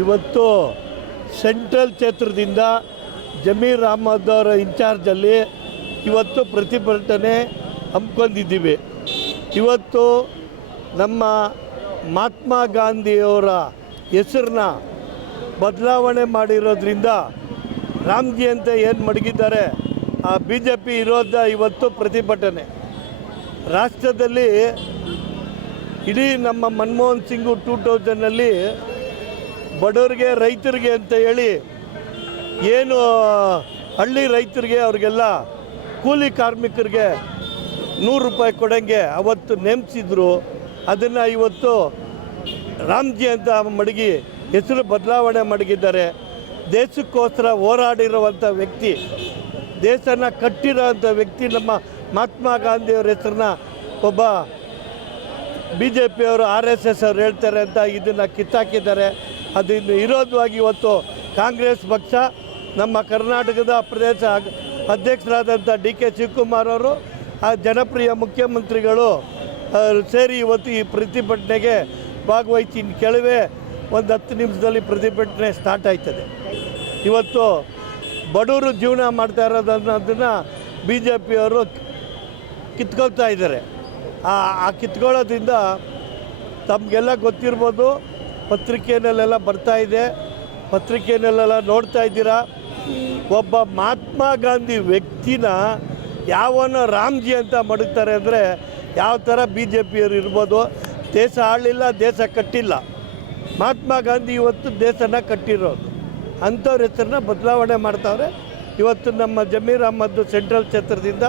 ಇವತ್ತು ಸೆಂಟ್ರಲ್ ಕ್ಷೇತ್ರದಿಂದ ಜಮೀರ್ ಅಹಮದ್ ಅವರ ಇನ್ಚಾರ್ಜಲ್ಲಿ ಇವತ್ತು ಪ್ರತಿಭಟನೆ ಹಮ್ಮಿಕೊಂಡಿದ್ದೀವಿ. ಇವತ್ತು ನಮ್ಮ ಮಹಾತ್ಮ ಗಾಂಧಿಯವರ ಹೆಸರನ್ನ ಬದಲಾವಣೆ ಮಾಡಿರೋದ್ರಿಂದ ರಾಮ್ಜಿ ಅಂತ ಏನು ಮಡಗಿದ್ದಾರೆ ಆ BJP ವಿರೋಧ ಇವತ್ತು ಪ್ರತಿಭಟನೆ. ರಾಷ್ಟ್ರದಲ್ಲಿ ಇಡೀ ನಮ್ಮ ಮನಮೋಹನ್ ಸಿಂಗು 2000ನಲ್ಲಿ ಬಡವರಿಗೆ ರೈತರಿಗೆ ಅಂತ ಹೇಳಿ ಏನು ಹಳ್ಳಿ ರೈತರಿಗೆ ಅವ್ರಿಗೆಲ್ಲ ಕೂಲಿ ಕಾರ್ಮಿಕರಿಗೆ 100 ರೂಪಾಯಿ ಕೊಡಂಗೆ ಅವತ್ತು ನೇಮಿಸಿದ್ರು. ಅದನ್ನು ಇವತ್ತು ರಾಮ್ಜಿ ಅಂತ ಮಡಗಿ ಹೆಸರು ಬದಲಾವಣೆ ಮಡಗಿದ್ದಾರೆ. ದೇಶಕ್ಕೋಸ್ಕರ ಹೋರಾಡಿರುವಂಥ ವ್ಯಕ್ತಿ, ದೇಶನ ಕಟ್ಟಿರೋಂಥ ವ್ಯಕ್ತಿ ನಮ್ಮ ಮಹಾತ್ಮ ಗಾಂಧಿಯವರ ಹೆಸರನ್ನ ಒಬ್ಬ BJP ಅವರು RSS ಅವರು ಹೇಳ್ತಾರೆ ಅಂತ ಇದನ್ನು ಕಿತ್ತಾಕಿದ್ದಾರೆ. ಅದನ್ನು ವಿರೋಧವಾಗಿ ಇವತ್ತು ಕಾಂಗ್ರೆಸ್ ಪಕ್ಷ ನಮ್ಮ ಕರ್ನಾಟಕದ ಪ್ರದೇಶ ಅಧ್ಯಕ್ಷರಾದಂಥ DK ಶಿವಕುಮಾರ್ ಅವರು ಆ ಜನಪ್ರಿಯ ಮುಖ್ಯಮಂತ್ರಿಗಳು ಸೇರಿ ಇವತ್ತು ಈ ಪ್ರತಿಭಟನೆಗೆ ಭಾಗವಹಿಸಿ ಕೆಲವೇ ಒಂದು 10 ನಿಮಿಷದಲ್ಲಿ ಪ್ರತಿಭಟನೆ ಸ್ಟಾರ್ಟ್ ಆಯ್ತದೆ. ಇವತ್ತು ಬಡವರು ಜೀವನ ಮಾಡ್ತಾ ಇರೋದನ್ನು BJP ಅವರು ಕಿತ್ಕೊಳ್ತಾ ಇದ್ದಾರೆ. ಆ ಕಿತ್ಕೊಳ್ಳೋದ್ರಿಂದ ತಮಗೆಲ್ಲ ಗೊತ್ತಿರ್ಬೋದು, ಪತ್ರಿಕೆಯಲ್ಲೆಲ್ಲ ಬರ್ತಾ ಇದೆ, ಪತ್ರಿಕೆಯಲ್ಲೆಲ್ಲ ನೋಡ್ತಾ ಇದ್ದೀರಾ. ಒಬ್ಬ ಮಹಾತ್ಮ ಗಾಂಧಿ ವ್ಯಕ್ತಿನ ಯಾವನ ರಾಮ್ಜಿ ಅಂತ ಮಡಗ್ತಾರೆ ಅಂದರೆ ಯಾವ ಥರ BJPಯವರು ಇರ್ಬೋದು. ದೇಶ ಆಳಲಿಲ್ಲ, ದೇಶ ಕಟ್ಟಿಲ್ಲ. ಮಹಾತ್ಮ ಗಾಂಧಿ ಇವತ್ತು ದೇಶನ ಕಟ್ಟಿರೋದು. ಅಂಥವ್ರ ಹೆಸರನ್ನ ಬದಲಾವಣೆ ಮಾಡ್ತಾವ್ರೆ. ಇವತ್ತು ನಮ್ಮ ಜಮೀರ್ ಅಹಮದ್ ಸೆಂಟ್ರಲ್ ಕ್ಷೇತ್ರದಿಂದ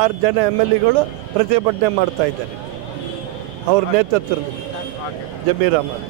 6 ಜನ MLAಗಳು ಪ್ರತಿಭಟನೆ ಮಾಡ್ತಾ ಇದ್ದಾರೆ ಅವ್ರ ನೇತೃತ್ವದಲ್ಲಿ. ಜಮೀರ್ ಅಹಮದ್